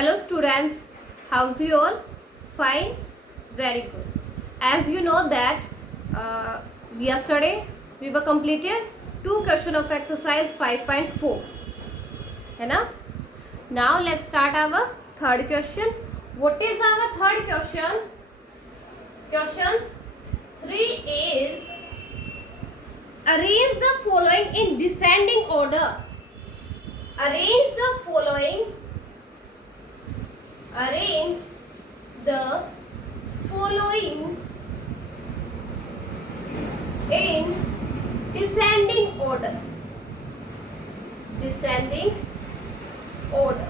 Hello students, how's you all? Fine? Very good. As you know that yesterday we were completed 2 question of exercise 5.4 है ना. Now let's start our third question. What is our third question? Question 3 is arrange the following in descending order. Arrange the following in descending order. Descending order.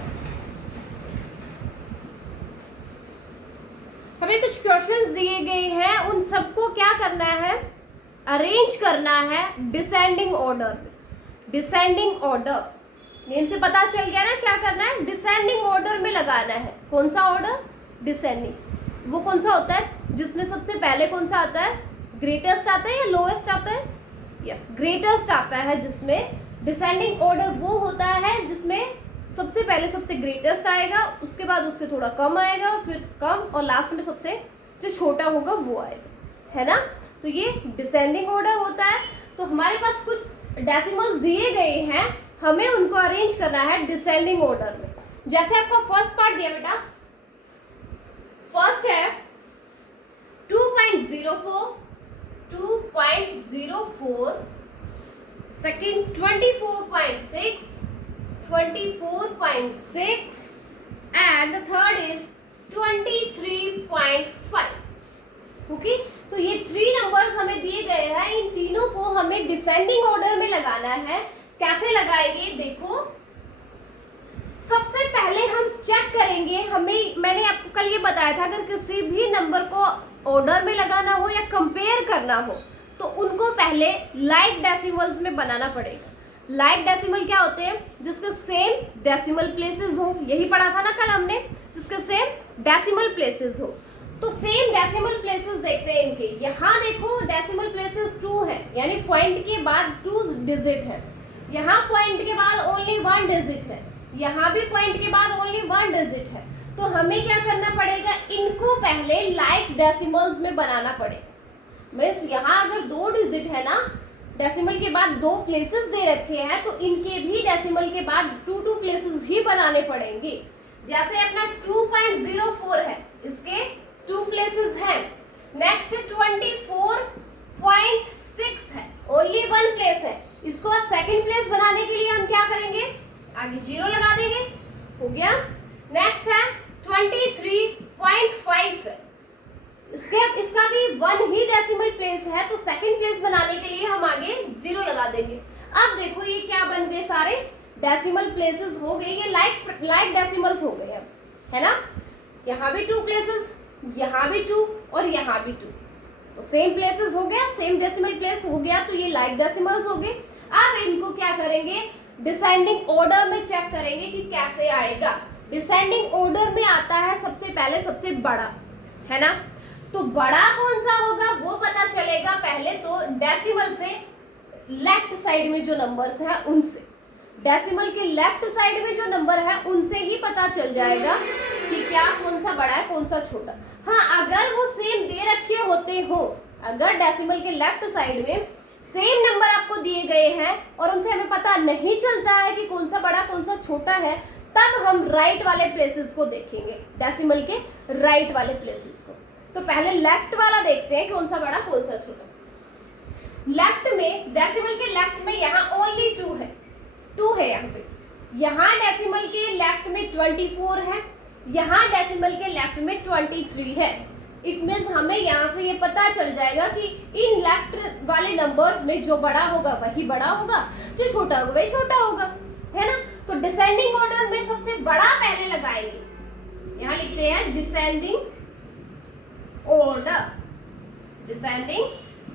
हमें कुछ questions दिए गए हैं, उन सबको क्या करना है? अरेंज करना है डिसेंडिंग ऑर्डर में. डिसेंडिंग ऑर्डर नेम से पता चल गया ना क्या करना है? डिसेंडिंग ऑर्डर में लगाना है. कौन सा ऑर्डर? डिसेंडिंग. वो कौन सा होता है जिसमें सबसे पहले कौन सा आता है? ग्रेटेस्ट आता है या लोएस्ट आता है? यस, ग्रेटेस्ट आता है. जिसमें डिसेंडिंग ऑर्डर वो होता है जिसमें सबसे पहले सबसे ग्रेटेस्ट आएगा, उसके बाद उससे थोड़ा कम आएगा, फिर कम, और लास्ट में सबसे जो छोटा होगा वो आएगा, है ना. तो ये डिसेंडिंग ऑर्डर होता है. तो हमारे पास कुछ डेसिमल्स दिए गए हैं, हमें उनको अरेंज करना है डिसेंडिंग ऑर्डर में. जैसे आपका फर्स्ट पार्ट दिया बेटा, फर्स्ट है 2.04, 2.04, second 24.6, 24.6 and the third is 23.5. Okay, तो ये 3 नंबर्स हमें दिए गए हैं. इन तीनों को हमें डिसेंडिंग ऑर्डर में लगाना है. कैसे लगाएंगे? देखो, सबसे पहले हम चेक करेंगे. मैंने आपको कल ये बताया था, अगर किसी भी नंबर को ऑर्डर में लगाना हो या कंपेयर करना हो तो उनको पहले लाइक डेसिमल्स में बनाना पड़ेगा. लाइक डेसिमल क्या होते हैं? जिसके सेम डेसिमल प्लेसेस हो. यही पढ़ा था ना कल हमने, जिसके सेम डेसिमल प्लेसेस हो. तो सेम डेसिमल प्लेसेस देखते हैं इनके. यहाँ देखो डेसिमल प्लेसेस 2 है, यानी पॉइंट के बाद 2 डिजिट है. यहाँ पॉइंट के बाद ओनली 1 डिजिट है. यहाँ भी पॉइंट के बाद ओनली 1 डिजिट है. तो हमें क्या करना पड़ेगा? इनको पहले लाइक डेसिमल्स में बनाना पड़ेगा. मीन्स यहाँ अगर 2 डिजिट है ना, डेसिमल के बाद 2 प्लेसेस दे रखे हैं, तो इनके भी डेसिमल के बाद 2 प्लेसेस ही बनाने पड़ेंगे. जैसे अपना 2.04 है, इसके 2 प्लेसेस हैं. नेक्स्ट है 24.6 है, ओनली 1 प्लेस है. इसको सेकंड प्लेस बनाने के लिए हम क्या करेंगे? आगे 0 लगा देंगे. हो गया. नेक्स्ट है 23.5 है, इसका भी 1 ही डेसिमल प्लेस है, तो सेकंड प्लेस बनाने के लिए हम आगे 0 लगा देंगे. अब देखो ये क्या बन गए? सारे डेसिमल प्लेसेस हो गए. ये लाइक डेसिमल्स हो गए, है ना. यहाँ भी 2 प्लेसेस, यहाँ भी 2 और यहाँ भी 2. तो सेम प्लेसेस हो गया, सेम डेसिमल प्लेस हो गया, तो ये लाइक डेसिमल्स हो गए. अब इनको क्या करेंगे? डिसेंडिंग ऑर्डर में चेक करेंगे कि कैसे आएगा. डिसेंडिंग ऑर्डर में आता है सबसे पहले सबसे बड़ा, है ना. तो बड़ा कौन सा होगा वो पता चलेगा पहले तो डेसिमल से लेफ्ट साइड में जो नंबर्स है उनसे. डेसिमल के लेफ्ट साइड में जो नंबर है उनसे ही पता चल जाएगा कि क्या कौन सा बड़ा है कौन सा छोटा. हाँ, अगर वो सेम दे रखे होते हो, अगर डेसिमल के लेफ्ट साइड में सेम नंबर आपको दिए गए हैं और उनसे हमें पता नहीं चलता है कि कौन सा बड़ा कौन सा छोटा है, तब हम राइट वाले प्लेसेस को देखेंगे, डेसिमल के राइट वाले प्लेसेस को. तो पहले लेफ्ट वाला देखते हैं कौन सा बड़ा कौन सा छोटा. लेफ्ट में, डेसिमल के लेफ्ट में यहाँ ओनली 2 है. 2 है यहाँ पे. यहाँ डेसिमल के लेफ्ट में 24 है, यहाँ डेसिमल के लेफ्ट में 23 है. इट मीन्स हमें यहाँ से ये पता चल जाएगा कि इन लेफ्ट वाले नंबर्स में जो बड़ा होगा वही बड़ा होगा, जो छोटा होगा वही छोटा होगा, है ना. तो डिसेंडिंग ऑर्डर में सबसे बड़ा पहले लगाएंगे. यहाँ लिखते हैं डिसेंडिंग ऑर्डर. डिसेंडिंग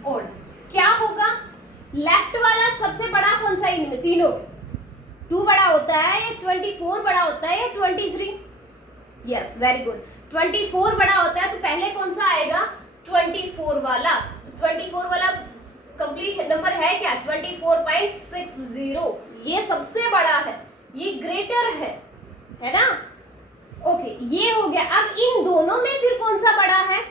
ऑर्डर क्या होगा? लेफ्ट वाला सबसे बड़ा कौन सा इनमें तीनों? 2 बड़ा होता है या 24 बड़ा होता है या 23? Yes, very good. 24 बड़ा होता है, तो पहले कौन सा आएगा? 24 वाला. 24 वाला कंप्लीट नंबर है क्या? 24.60. ये सबसे बड़ा है, ये ग्रेटर है ना. ओके, ये हो गया। अब इन दोनों में फिर कौन सा बड़ा है?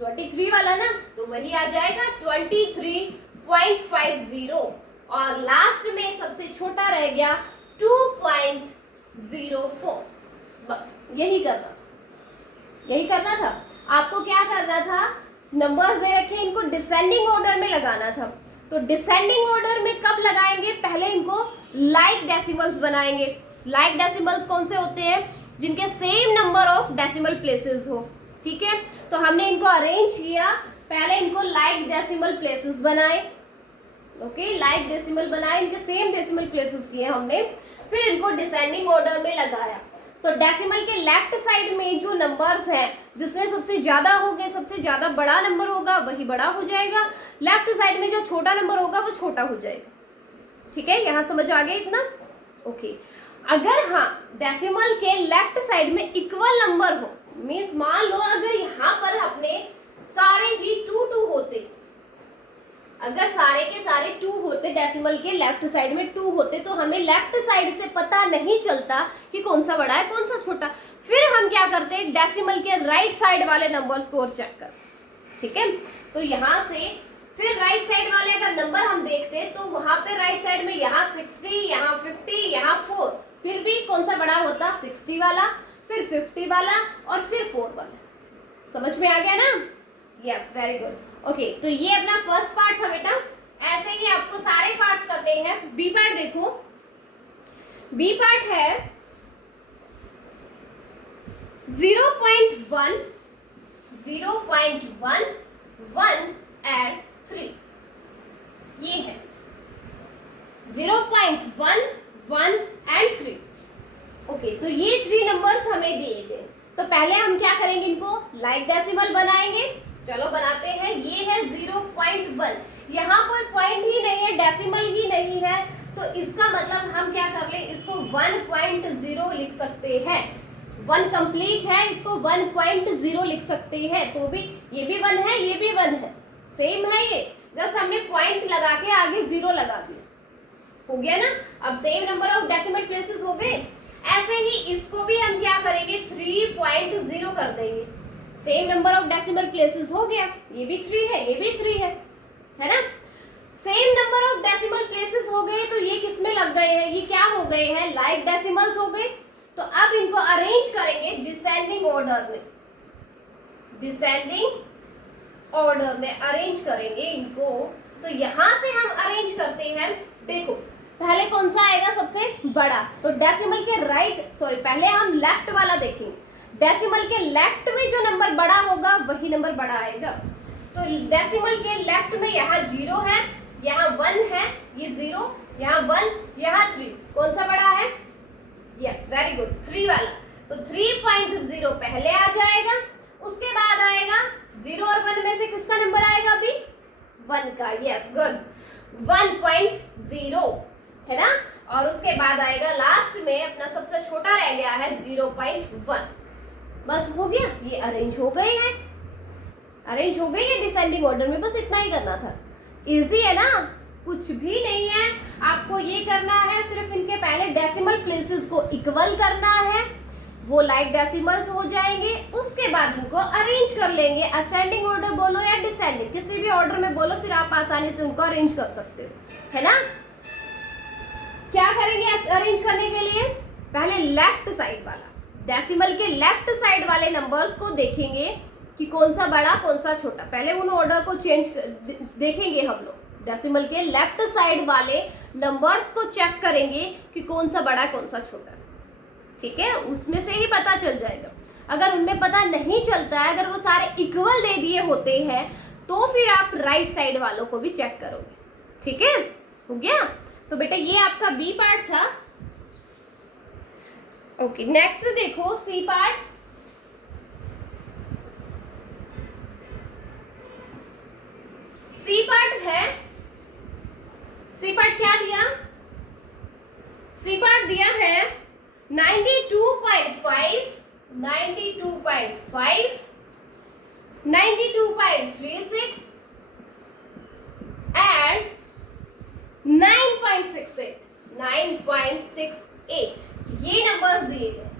23 वाला ना, तो वही आ जाएगा 23.50 और लास्ट में सबसे छोटा रह गया 2.04। बस यही करना था। आपको क्या करना था? नंबर्स दे रखे, इनको डिसेंडिंग ऑर्डर में लगाना था। तो डिसेंडिंग ऑर्डर में कब लगाएंगे? पहले इनको लाइक डेसिमल्स बनाएंगे। लाइक डेसिमल्स कौन से होते हैं? जिनके same number of decimal places हो। ठीक है, तो हमने इनको अरेंज किया। पहले इनको लाइक डेसिमल प्लेसेस बनाए। ओके, लाइक डेसिमल बनाए, इनके सेम डेसिमल प्लेसेस किए हमने, फिर इनको डिसेंडिंग ऑर्डर में लगाया। तो डेसिमल के लेफ्ट साइड में जो नंबर्स हैं, जिसमें सबसे ज्यादा होंगे, सबसे ज्यादा बड़ा नंबर होगा वही बड़ा हो जाएगा। लेफ्ट साइड में जो छोटा नंबर होगा वो छोटा हो जाएगा। ठीक है, यहां समझ आ गया इतना? ओके, अगर हाँ डेसिमल के लेफ्ट साइड में इक्वल नंबर हो, मीन्स मान लो अगर यहाँ पर अपने सारे ही 2 होते, अगर सारे के सारे 2 होते, डेसिमल के लेफ्ट साइड में 2 होते, तो हमें लेफ्ट साइड से पता नहीं चलता कि कौन सा बड़ा है कौन सा छोटा। फिर हम क्या करते हैं? डेसिमल के राइट साइड वाले नंबर्स को चेक कर। ठीक है, तो यहाँ से फिर राइट साइड वाले अगर नंबर हम देखते हैं तो वहां पे राइट साइड में यहाँ 60, यहाँ 50, यहाँ 4, फिर भी कौन सा बड़ा होता? 60 वाला, फिर 50 वाला और फिर 4 वाला। समझ में आ गया ना? Yes, very good. ओके, तो ये अपना फर्स्ट पार्ट था बेटा। ऐसे ही आपको सारे पार्ट्स करते हैं। बी पार्ट देखो, बी पार्ट है 0.1, 0.1, 1 and 3। ये है 0.1, 1 and 3। ओके, तो ये 3 नंबर्स हमें दिए गए। तो पहले हम क्या करेंगे? इनको लाइक डेसिमल बनाएंगे। चलो बनाते हैं। ये है 0.1, यहाँ कोई पॉइंट ही नहीं है, डेसिमल ही नहीं है, तो इसका मतलब हम क्या कर ले? इसको 1.0 लिख सकते हैं। 1 कंप्लीट है, इसको 1.0 लिख सकते हैं। तो भी ये भी 1 है, ये भी 1 है, सेम है ये, जस्ट हमने पॉइंट लगा के आगे 0 लगा दिया। हो गया ना? अब same number of decimal places हो गए। ऐसे ही इसको भी हम क्या करेंगे? 3.0 कर देंगे। Same number of decimal places हो गया। ये भी 3 है, ये भी 3 है ना? Same number of decimal places हो गए, तो ये किस में लग गए हैं? ये क्या हो गए हैं? लाइक डेसिमल्स हो गए। तो अब इनको अरेंज करेंगे डिसेंडिंग ऑर्डर में। डिसेंडिंग ऑर्डर में अरेंज करेंगे इनको। तो यहां से हम अरेंज करते हैं। देखो, पहले कौन सा आएगा सबसे बड़ा? तो डेसिमल के पहले हम लेफ्ट वाला देखेंगे। डेसिमल के लेफ्ट में जो नंबर बड़ा होगा वही नंबर बड़ा आएगा। तो डेसिमल के लेफ्ट में यहाँ 0 है, यहाँ 1 है, ये 0, यहाँ 1, यहाँ 3। कौन सा बड़ा है? यस, वेरी गुड, 3 वाला। तो 3.0 पहले आ जाएगा। उसके बाद आएगा 0 और 1 में से किसका नंबर आएगा? अभी 1 का। यस, गुड, 1.0 है ना? और उसके बाद आएगा लास्ट में अपना सबसे छोटा रह गया है 0.1। बस हो गया, ये अरेंज हो गए हैं, अरेंज हो गई है डिसेंडिंग ऑर्डर में। बस इतना ही करना था। इजी है ना? कुछ भी नहीं है। आपको ये करना है, सिर्फ इनके पहले डेसिमल प्लेसेस को इक्वल करना है, वो लाइक डेसिमल्स हो जाएंगे। उसके बाद इनको अरेंज कर लेंगे। असेंडिंग ऑर्डर बोलो या डिसेंडिंग, किसी भी ऑर्डर में बोलो, फिर आप आसानी से उनको अरेंज कर सकते हो, है ना? क्या करेंगे अरेंज करने के लिए? पहले लेफ्ट साइड वाला, डेसिमल के लेफ्ट साइड वाले नंबर्स को देखेंगे कि कौन सा बड़ा कौन सा छोटा। पहले उन ऑर्डर को देखेंगे हम लोग। डेसिमल के लेफ्ट साइड वाले नंबर्स को चेक करेंगे कि कौन सा बड़ा कौन सा छोटा। ठीक है, उसमें से ही पता चल जाएगा। अगर उनमें पता नहीं चलता है, अगर वो सारे इक्वल दे दिए होते हैं, तो फिर आप राइट साइड वालों को भी चेक करोगे। ठीक है, हो गया? तो बेटा ये आपका बी पार्ट था। ओके, नेक्स्ट देखो सी पार्ट। सी पार्ट है, सी पार्ट क्या दिया? सी पार्ट दिया है 92.5, 92.5, 92.36 and 9.68, 9.68 ये नंबर्स दिए गए।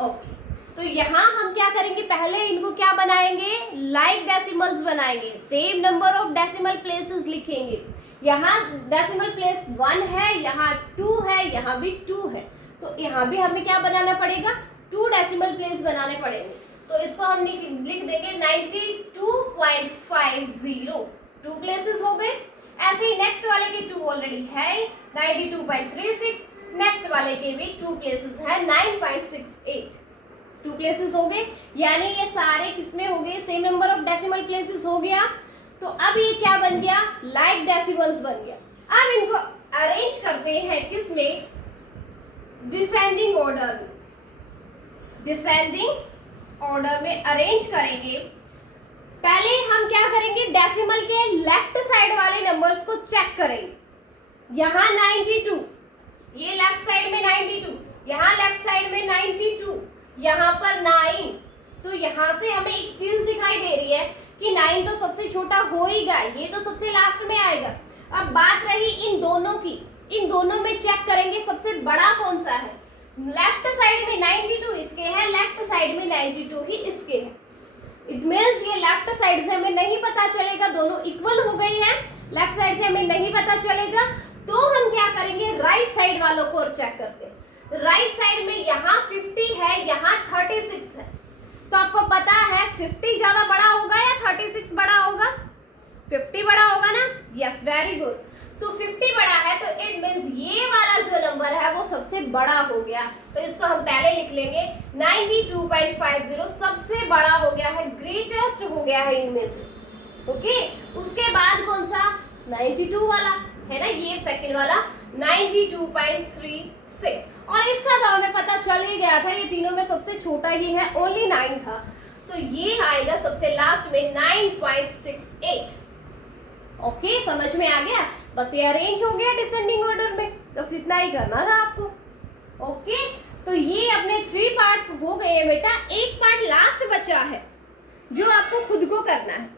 ओके, तो यहाँ हम क्या करेंगे, पहले इनको क्या बनाएंगे, लाइक डेसिमल्स बनाएंगे, same number of decimal places लिखेंगे। यहाँ डेसिमल प्लेस 1 है, यहाँ 2 है, यहाँ भी 2 है, तो यहाँ भी हमें क्या बनाना पड़ेगा, 2 डेसिमल प्लेस बनाने पड़ेंगे। तो इसको हम लिख देंगे 92.50, 2 प्लेसेस हो गए। ऐसे ही नेक्स्ट वाले के 2 ऑलरेडी है 92.36, नेक्स्ट वाले के भी 2 प्लेसेस है 9.68, 2 प्लेसेस हो गए। यानी ये सारे किसमें हो गए, same number of decimal places हो गया। तो अब ये क्या बन गया, लाइक डेसिमल्स बन गया। अब इनको अरेंज करते हैं किसमें, डिसेंडिंग ऑर्डर में, डिसेंडिंग ऑर्डर में अरेंज करेंगे। पहले हम क्या करेंगे, डेसिमल के लेफ्ट साइड वाले नंबर्स को चेक करेंगे। यहाँ 92, ये लेफ्ट साइड में 92, यहाँ लेफ्ट साइड में 92, यहाँ पर 9। तो यहाँ से हमें एक चीज दिखाई दे रही है कि 9 तो सबसे छोटा हो ही गया, ये तो सबसे लास्ट में आएगा। अब बात रही इन दोनों की, इन दोनों में चेक करेंगे सबसे बड़ा कौन सा है। लेफ्ट साइड में 92 इसके है, लेफ्ट साइड में 92 ही इसके है। इट मींस ये लेफ्ट साइड से हमें नहीं पता चलेगा, दोनों इक्वल हो गई हैं, लेफ्ट साइड से हमें नहीं पता चलेगा। तो हम क्या करेंगे, राइट साइड वालों को और चेक करते हैं। राइट साइड में यहाँ 50 है, यहाँ 36 है। तो आपको पता है 50 ज्यादा बड़ा होगा या 36 बड़ा होगा, 50 बड़ा होगा ना, यस वेरी गुड। तो 50 बड़ा है तो इट मींस ये वाला जो नंबर है वो सबसे बड़ा हो गया। तो इसको हम पहले लिख लेंगे 92.50 सबसे बड़ा हो गया है, ग्रेटेस्ट हो गया है इनमें से। ओके, उसके बाद कौन सा, 92 वाला है ना, ये सेकंड वाला 92.36, और इसका तो हमें पता चल ही गया था, ये तीनों में सबसे छोटा ही है, ओनली 9 था। तो ये आएगा सबसे लास्ट में 9.68। ओके, समझ में आ गया, बस ये अरेंज हो गया डिसेंडिंग ऑर्डर में, बस इतना ही करना था आपको। ओके, तो ये अपने 3 पार्ट्स हो गए बेटा। एक पार्ट लास्ट बचा है जो आपको खुद को करना है,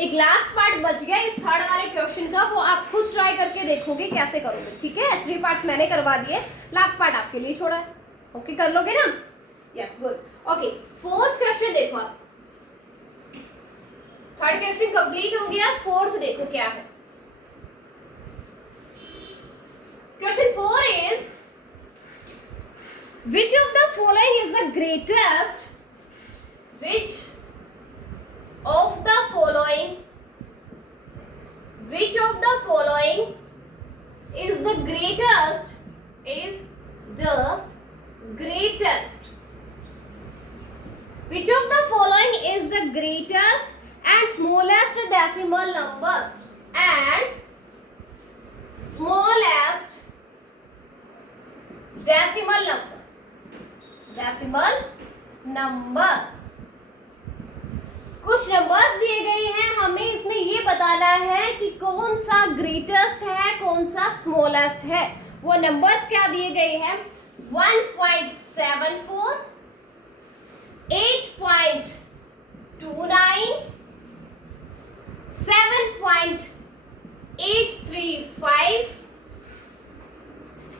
एक लास्ट पार्ट बच गया इस थर्ड वाले क्वेश्चन का, वो आप खुद ट्राई करके देखोगे कैसे करोगे। ठीक है, 3 पार्ट्स मैंने करवा दिए, लास्ट पार्ट आपके लिए छोड़ा है। ओके, कर लोगे ना, yes good. Okay, fourth question देखो आप, थर्ड क्वेश्चन कंप्लीट हो गया, फोर्थ देखो क्या है। Question 4 is which of the following is the greatest, which of the following is the greatest, which of the following is the greatest and smallest decimal number, and smallest decimal number। कुछ numbers दिए गए हैं, हमें इसमें ये बताना है कि कौन सा ग्रेटेस्ट है, कौन सा स्मॉलेस्ट है। वो नंबर्स क्या दिए गए हैं, 1.74, 8.29, 7.835,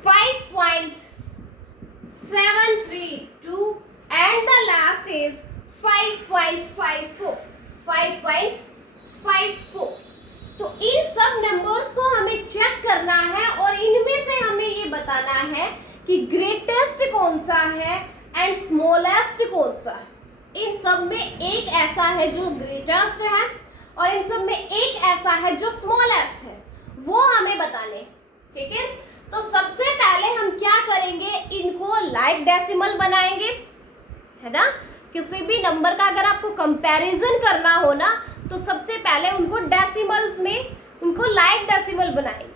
5.732 and the last is 5.54। तो इन सब नंबर्स को हमें चेक करना है और इनमें से हमें ये बताना है कि ग्रेटेस्ट कौन सा है एंड स्मॉलेस्ट कौन सा है। इन सब में एक ऐसा है जो ग्रेटेस्ट है और इन सब में एक ऐसा है जो स्मॉलेस्ट है, वो हमें बताने। ठीक है, तो सबसे पहले हम क्या करेंगे, इनको लाइक डेसिमल बनाएंगे, है ना। किसी भी नंबर का अगर आपको कंपैरिजन करना हो ना, तो सबसे पहले उनको डेसिमल्स में उनको लाइक डेसिमल बनाएंगे,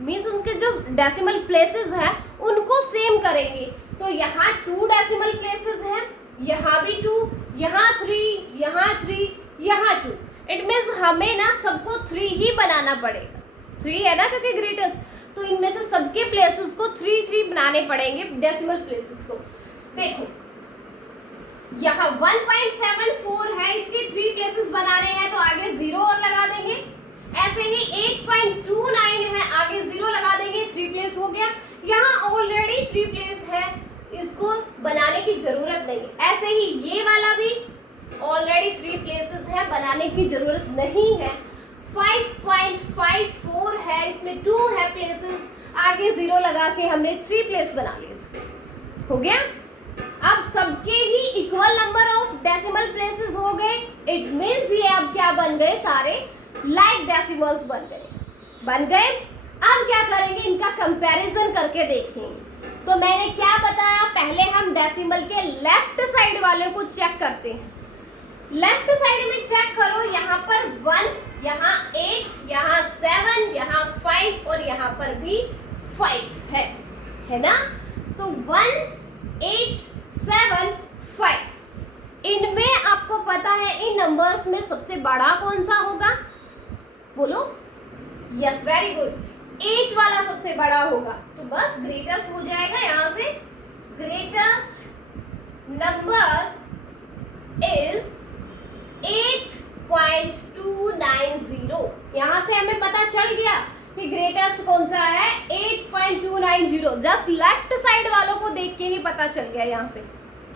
मीन्स उनके जो डेसिमल प्लेसेस हैं उनको सेम करेंगे। तो यहाँ 2 डेसिमल प्लेसेस हैं, यहाँ भी 2, यहाँ 3, यहाँ 3, यहाँ 2। इट मीन्स हमें ना सबको 3 ही बनाना पड़ेगा, 3 है ना क्योंकि ग्रेटेस्ट, तो इनमें से सबके प्लेसेस को 3 बनाने पड़ेंगे, डेसिमल प्लेसेस को। देखो यहाँ 1.74 है, इसके 3 प्लेसेस बनाने हैं तो आगे 0 और लगा देंगे। ऐसे ही 8.29 है, आगे 0 लगा देंगे, 3 प्लेस हो गया। यहाँ ऑलरेडी 3 प्लेस है, इसको बनाने की जरूरत नहीं है। ऐसे ही ये वाला भी ऑलरेडी 3 प्लेसेस है, बनाने की जरूरत नहीं है। 5.54 है, इसमें 2 है प्लेसेस, आगे 0 लगा के हमने 3 प्लेस बना लिए इसके। हो गया। अब सबके ही equal number of decimal places हो गए। इट मींस ये अब क्या बन गए, सारे लाइक डेसिमल्स बन गए। अब क्या करेंगे, इनका कंपैरिजन करके देखेंगे। तो मैंने क्या बताया, पहले हम डेसिमल के लेफ्ट साइड वाले को चेक करते हैं। लेफ्ट साइड में चेक करो, यहाँ पर 1, यहाँ 8, यहाँ 7, यहाँ 5 और यहाँ पर भी 5 है ना। तो 1, 8, 7, 5, इनमें आपको पता है इन नंबर्स में सबसे बड़ा कौन सा होगा, बोलो। यस, वेरी गुड, 8 वाला सबसे बड़ा होगा। तो बस ग्रेटेस्ट हो जाएगा यहाँ से। Greatest number is 8.290। यहाँ से हमें पता चल गया कि ग्रेटेस्ट कौन सा है, 8.290। जस्ट लेफ्ट साइड वालों को देख के ही पता चल गया यहाँ पे,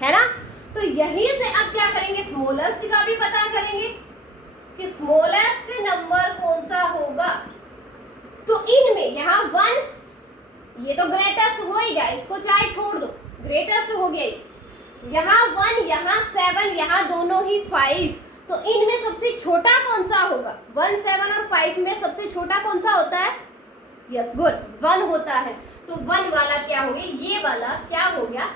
है ना। तो यहीं से अब क्या करेंगे, स्मॉलेस्ट का भी पता करेंगे कि स्मॉलेस्ट नंबर कौन सा होगा। तो इनमें यहाँ 1, ये तो ग्रेटेस्ट हो ही गया, इसको चाहे छोड़ दो, ग्रेटेस्ट हो गया। यहाँ 1, यहाँ 7, यहाँ दोनों ही 5। तो इनमें सबसे छोटा कौन सा होगा, 1, 7 और 5 में सबसे छोटा कौन सा होता है। यस, गुड, 1 होता है। तो 1 वाला क्या हो गया, ये वाला क्या हो गया,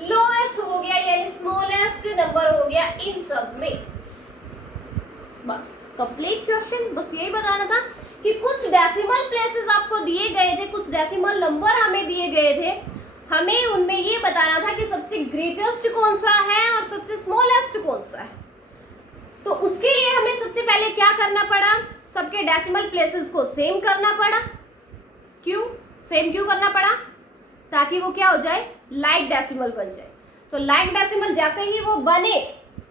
लोएस्ट हो गया, यानी स्मॉलेस्ट नंबर हो गया इन सब में। बस कंप्लीट क्वेश्चन, बस यही बताना था कि कुछ डेसिमल प्लेसेस आपको दिए गए थे, कुछ डेसिमल नंबर हमें दिए गए थे, हमें उनमें ये बताना था कि सबसे ग्रेटेस्ट कौन सा है और सबसे स्मॉलेस्ट कौन सा है। तो उसके लिए हमें सबसे पहले क्या करना पड़ा, सबके डेसिमल प्लेसेस को सेम करना पड़ा। क्यों सेम क्यों करना पड़ा, ताकि वो क्या हो जाए, लाइक डेसिमल बन जाए। तो लाइक डेसिमल जैसे ही वो बने,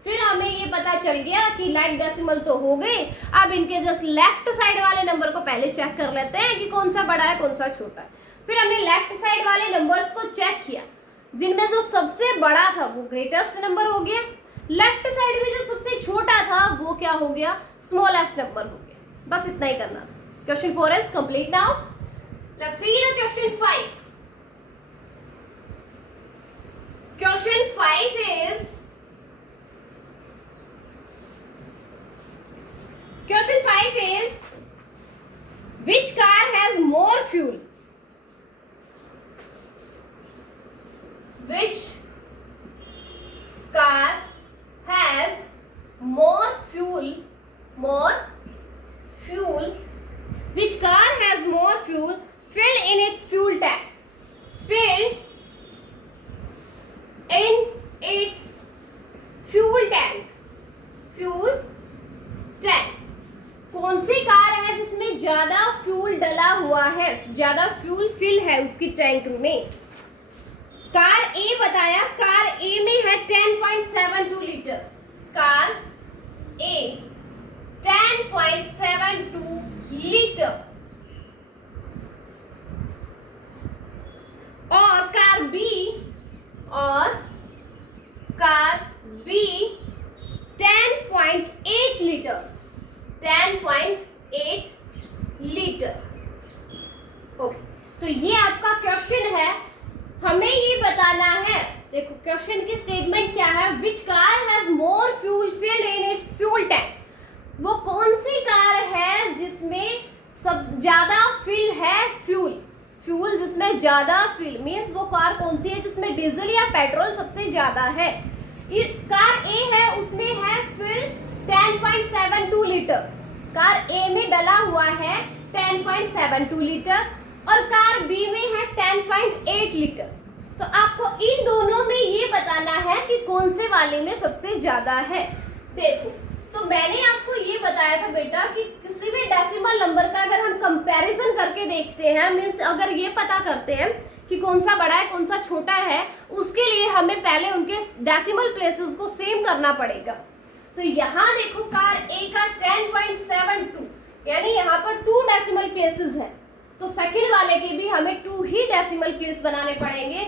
फिर हमें ये पता चल गया कि लाइक डेसिमल तो हो गए। अब इनके जस्ट लेफ्ट साइड वाले नंबर को पहले चेक कर लेते हैं कि कौन सा बड़ा है कौन सा छोटा है। फिर हमने लेफ्ट साइड वाले नंबर्स को चेक किया, जिनमें जो सबसे बड़ा था वो ग्रेटेस्ट नंबर हो गया, लेफ्ट साइड में जो सबसे छोटा था वो क्या हो गया, स्मॉलेस्ट नंबर हो गया। बस इतना ही करना था। Question 4 is complete now. Let's see the question 5। Question 5 is, question 5 is, which car has more fuel? Which car has more fuel? More fuel. Which car has more fuel filled in its fuel tank? Filled in its fuel tank. Fuel tank. कौन सी car है जिसमें ज्यादा fuel डला हुआ है, ज्यादा fuel fill है उसकी टैंक में। कार ए बताया, कार ए में है 10.72 लीटर। कार ए 10.72 लीटर और car B 10.8 litre. 10.8 litre. Okay, तो ये आपका क्वेश्चन है, हमें ये बताना है। देखो क्वेश्चन की स्टेटमेंट क्या है, which car has more fuel filled in its fuel tank. वो कौन सी कार है जिसमें सब ज्यादा फिल है फ्यूल जिसमें ज्यादा फिल मीन्स वो कार कौन सी है जिसमें डीजल या पेट्रोल सबसे ज्यादा है। कार ए है, उसमें है फिल 10.72 लीटर। कार ए में डला हुआ है 10.72 लीटर और कार बी में है 10.8 लीटर। तो आपको इन दोनों में ये बताना है कि कौन से वाले में सबसे ज्यादा है। देखो, तो मैंने आपको ये बताया था बेटा कि किसी भी डेसिमल नंबर का अगर हम कंपैरिजन करके देखते हैं, मीन्स अगर ये पता करते हैं कि कौन सा बड़ा है कौन सा छोटा है, उसके लिए हमें पहले उनके डेसिमल प्लेसेस को सेम करना पड़ेगा। तो यहाँ देखो कार ए का 10.72 यानी यहाँ पर 2 डेसिमल प्लेसेस है, तो सेकंड वाले के भी हमें 2 ही डेसिमल प्लेस बनाने पड़ेंगे।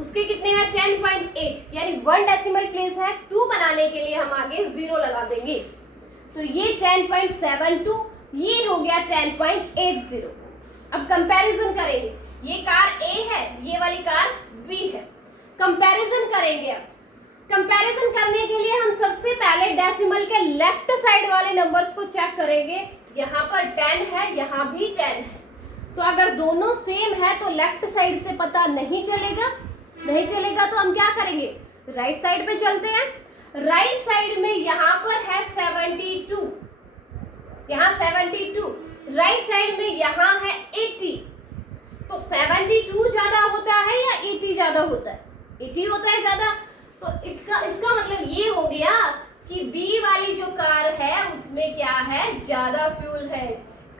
उसके कितने हैं 10.8, यानी 1 डेसिमल प्लेस है, 2 बनाने के लिए हम आगे 0 लगा देंगे। तो ये 10.72, ये हो गया 10.80। अब कंपैरिजन करेंगे, ये कार ए है, ये वाली कार बी है, कंपैरिजन करेंगे। अब कंपैरिजन करने के लिए हम सबसे पहले डेसिमल के लेफ्ट साइड वाले नंबर्स को चेक करेंगे। यहाँ पर 10 है, यहाँ भी 10 है, तो अगर दोनों सेम है तो लेफ्ट साइड से पता नहीं चलेगा, तो हम क्या करेंगे, राइट साइड पे चलते हैं। राइट साइड में यहाँ पर है 72, यहाँ 72, राइट साइड में यहाँ है 80, तो 72 ज्यादा होता है या 80 ज्यादा होता है, 80 होता है ज्यादा। तो इसका मतलब ये हो गया कि बी वाली जो कार है उसमें क्या है, ज्यादा फ्यूल है,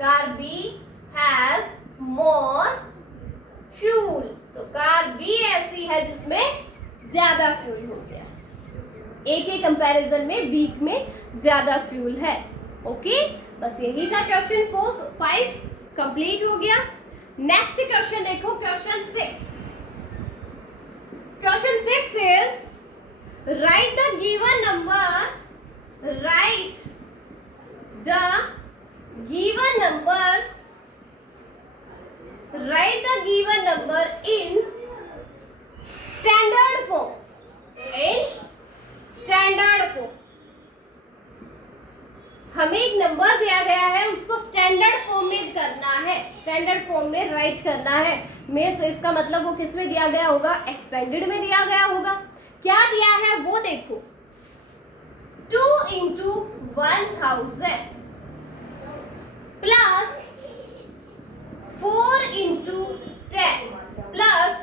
car B has more fuel, तो कार बी ऐसी है जिसमें ज्यादा फ्यूल हो गया, ए के कंपैरिजन में बी में ज्यादा फ्यूल है। ओके, बस यही था क्वेश्चन 5 कंप्लीट हो गया। नेक्स्ट क्वेश्चन देखो, question 6। Question 6 is write the given number in standard form, हमें एक नंबर दिया गया है, उसको स्टैंडर्ड फॉर्म में करना है, स्टैंडर्ड फॉर्म में राइट करना है। में तो इसका मतलब वो किस में दिया गया होगा, एक्सपेंडेड में दिया गया होगा। क्या दिया है वो देखो, 2 into 1000 plus 4 into 10 plus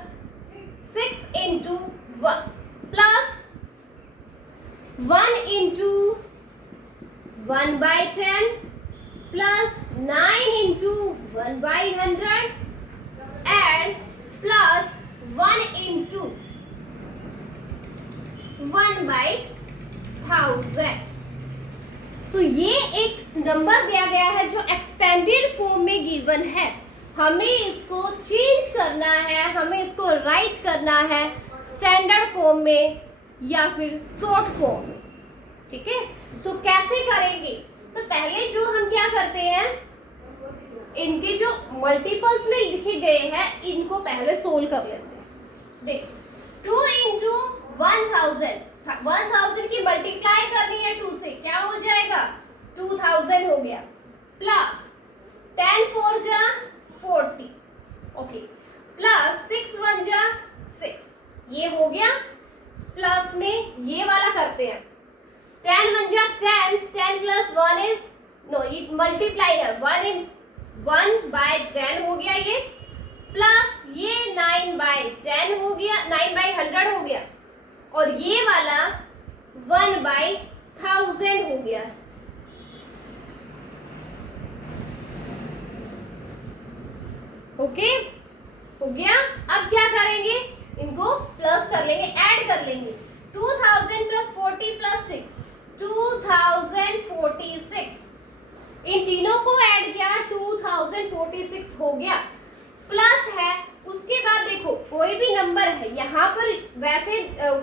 6 into 1 plus 1 into 1/10 plus 9 into 1/100 and plus 1 into 1/1000। तो ये एक नंबर दिया गया है जो एक्सपेंडेड फॉर्म में गिवन है, हमें इसको चेंज करना है, हमें इसको राइट करना है स्टैंडर्ड फॉर्म में या फिर शॉर्ट फॉर्म में। ठीक है, तो कैसे करेंगे, तो पहले जो हम क्या करते हैं, इनके जो मल्टीपल्स में लिखे गए हैं इनको पहले सोल्व कर लेते हैं। देखो 2 into 1000 की मल्टीप्लाई करनी है 2 से, क्या हो जाएगा 2000 हो गया, प्लस 10 4 जा 40, ओके, प्लस 6 1 जा 6, ये हो गया। प्लस में ये वाला करते हैं, 10 1 जा 10, 10 प्लस 1 इज नो, ये मल्टीप्लाई है, 1/10 हो गया ये, प्लस ये 9/10 हो गया, 9/100 हो गया, और ये वाला 1/1000 हो गया। ओके, हो गया। अब क्या करेंगे, इनको प्लस कर लेंगे, ऐड कर लेंगे, 2000 प्लस 40 प्लस 6, 2046, इन तीनों को ऐड किया 2046 हो गया, प्लस है। उसके बाद देखो कोई भी नंबर है, यहाँ पर वैसे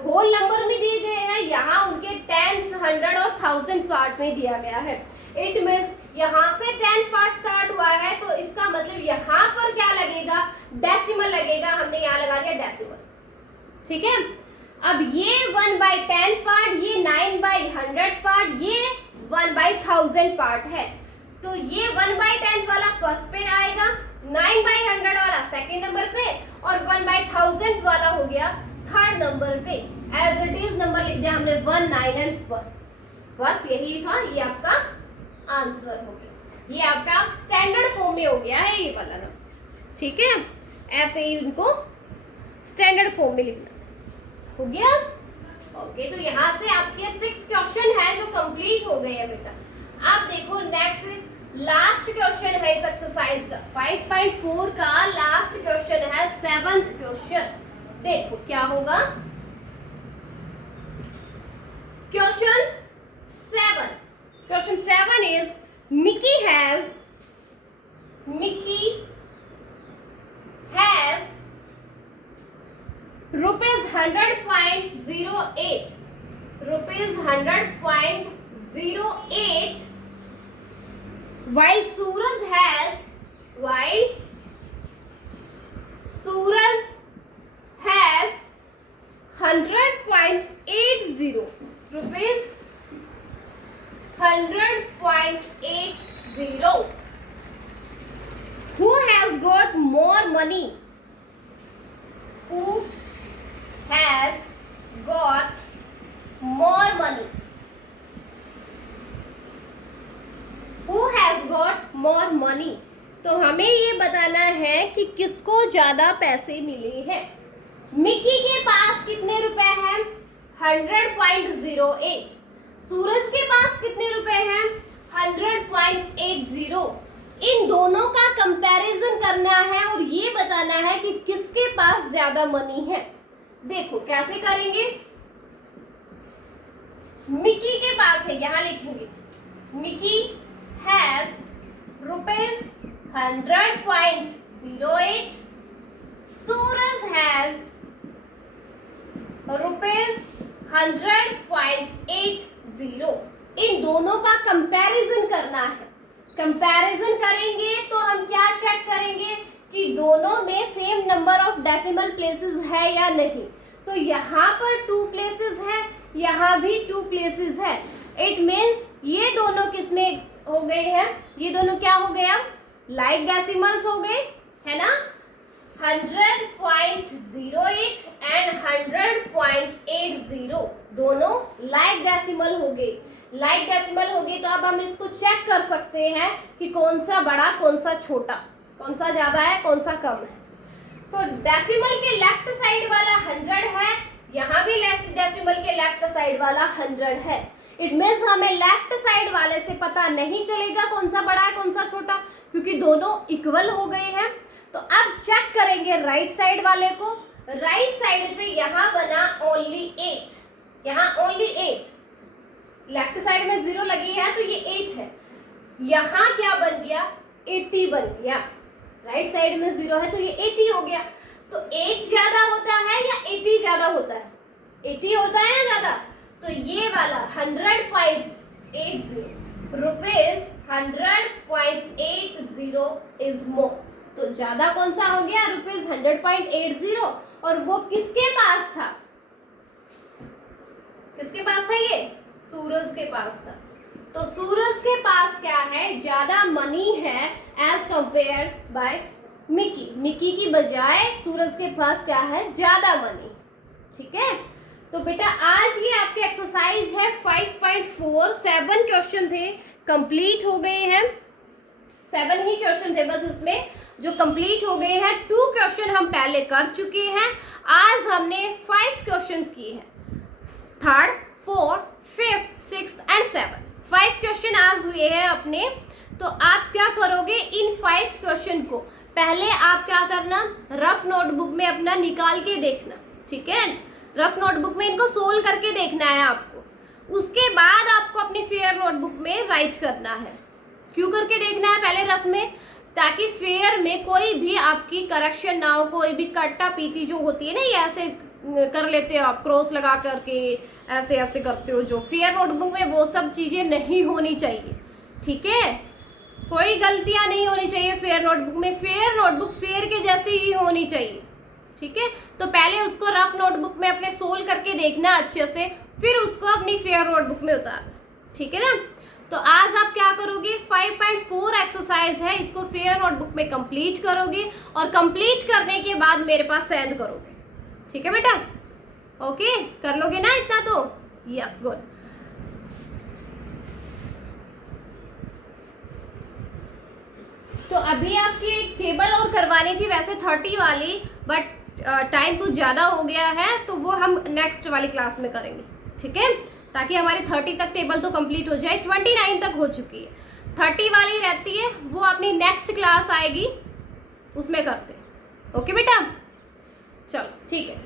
होल नंबर में दिए गए हैं, यहाँ उनके 10, 100 और 1000 पार्ट में दिया गया है। इट मीन्स यहाँ से 10 पार्ट स्टार्ट हुआ है, तो इसका मतलब यहाँ पर क्या लगेगा, डेसिमल लगेगा, हमने यहाँ लगा दिया डेसिमल। ठीक है, अब ये 1/10 पार्ट, ये 9/100 पार्ट, ये 1/1000 पार्ट है, तो ये 1/10 वाला फर्स्ट पे आएगा, 9/100 वाला सेकंड नंबर पे, और 1/1000 वाला हो गया थर्ड नंबर पे। एज इट इज नंबर लिख दिया हमने 1, 9 एंड 1। बस यही था, ये आपका आंसर हो गया, ये आपका स्टैंडर्ड फॉर्म में हो गया है ये वाला नंबर। ठीक है, ऐसे ही उनको स्टैंडर्ड फॉर्म में लिखना हो गया। ओके, तो यहाँ से आपके 6 क्वेश्चन है जो कंप्लीट हो गए हैं बेटा। अब देखो नेक्स्ट लास्ट क्वेश्चन है इस एक्सरसाइज का, 5.4 का लास्ट क्वेश्चन है, 7th क्वेश्चन। देखो क्या होगा, question 7 is Mickey has ₹100.08, ₹100.08, while Suraj has ₹100.80, rupees 100.80. Who has got more money? Who has got more money? Who has got more money? तो हमें ये बताना है कि किसको ज्यादा पैसे मिले हैं। मिकी के पास कितने रुपए हैं? 100.08। सूरज के पास कितने रुपए हैं? 100.80। इन दोनों का कंपैरिजन करना है और ये बताना है कि किसके पास ज्यादा मनी है। देखो कैसे करेंगे। मिकी के पास है, यहां लिखेंगे मिकी हैज ₹100.08, सूरज हैज ₹100.80। इन दोनों का कंपैरिजन करना है। कंपैरिजन करेंगे तो हम क्या चेक करेंगे कि दोनों में same number of decimal places है या नहीं। तो यहाँ पर 2 प्लेसेस है, यहाँ भी 2 प्लेसेस है। इट मीन्स ये दोनों किसमें हो गए हैं? ये दोनों क्या हो गया? लाइक डेसिमल्स हो गए, है ना। 100.08 एंड 100.80 दोनों लाइक डेसिमल हो गए। लाइक डेसिमल होगी तो अब हम इसको चेक कर सकते हैं कि कौन सा बड़ा कौन सा छोटा, कौन सा ज्यादा है कौन सा कम है। तो डेसिमल के लेफ्ट साइड वाला 100 है, यहाँ भी डेसिमल के लेफ्ट साइड वाला 100 है। इट मीन्स हमें लेफ्ट साइड वाले से पता नहीं चलेगा कौन सा बड़ा है कौन सा छोटा, क्योंकि दोनों इक्वल हो गए हैं। तो अब चेक करेंगे राइट साइड वाले को। राइट साइड पे यहाँ बना ओनली 8, यहाँ ओनली 8, लेफ्ट साइड में 0 लगी है तो ये 8 है। यहाँ क्या बन गया? 80 बन गया। राइट साइड में 0 है तो ये 80 हो गया। तो 8 ज्यादा होता है या 80 ज्यादा होता है? 80 होता है या ज्यादा? तो ये वाला 100.80 रुपीज 100.80 इज मोर। तो ज्यादा कौन सा हो गया? रुपीज 100.80। और वो किसके पास था? किसके पास था? ये सूरज के पास था। तो सूरज के पास क्या है? ज्यादा मनी है as compare by Mickey. Mickey की बजाय सूरज के पास क्या है? ज्यादा मनी। ठीक है, तो बेटा आज ये आपकी एक्सरसाइज है 5.4। 7 क्वेश्चन थे, कंप्लीट हो गए हैं। 7 ही क्वेश्चन थे बस इसमें जो कंप्लीट हो गए हैं। 2 क्वेश्चन हम पहले कर चुके हैं। आज हमने 5 क्वेश्चन किए हैं, 3rd, 4th, 5th, 6th and 7। 5 question आज हुए हैं अपने। तो आप क्या करोगे? इन 5 क्वेश्चन को पहले आप क्या करना? रफ नोटबुक में अपना निकाल के देखना। ठीक है, रफ नोटबुक में इनको सोल्व करके देखना है आपको। उसके बाद आपको अपनी फेयर नोटबुक में राइट करना है। क्यों करके देखना है पहले रफ में? ताकि फेयर में कोई भी आपकी करेक्शन ना हो, कोई भी कट्टा पीटी जो होती है ना, ये ऐसे कर लेते हो आप क्रॉस लगा करके, ऐसे ऐसे करते हो, जो फेयर नोटबुक में वो सब चीज़ें नहीं होनी चाहिए। ठीक है, कोई गलतियां नहीं होनी चाहिए फेयर नोटबुक में। फेयर नोटबुक फेयर के जैसी ही होनी चाहिए। ठीक है, तो पहले उसको रफ नोटबुक में अपने सोल्व करके देखना अच्छे से, फिर उसको अपनी फेयर नोटबुक में उतारना। ठीक है ना। तो आज आप क्या करोगे? 5.4 एक्सरसाइज है, इसको फेयर नोटबुक में कंप्लीट करोगे और कंप्लीट करने के बाद मेरे पास सेंड करोगे। ठीक है बेटा, ओके, कर लोगे ना इतना? तो यस, गुड। तो अभी आपकी एक टेबल और करवानी थी वैसे 30 वाली, बट टाइम कुछ ज़्यादा हो गया है तो वो हम नेक्स्ट वाली क्लास में करेंगे। ठीक है, ताकि हमारी 30 तक टेबल तो कंप्लीट हो जाए। 29 तक हो चुकी है, 30 वाली रहती है, वो अपनी नेक्स्ट क्लास आएगी उसमें करते हैं। ओके बेटा, चलो ठीक है।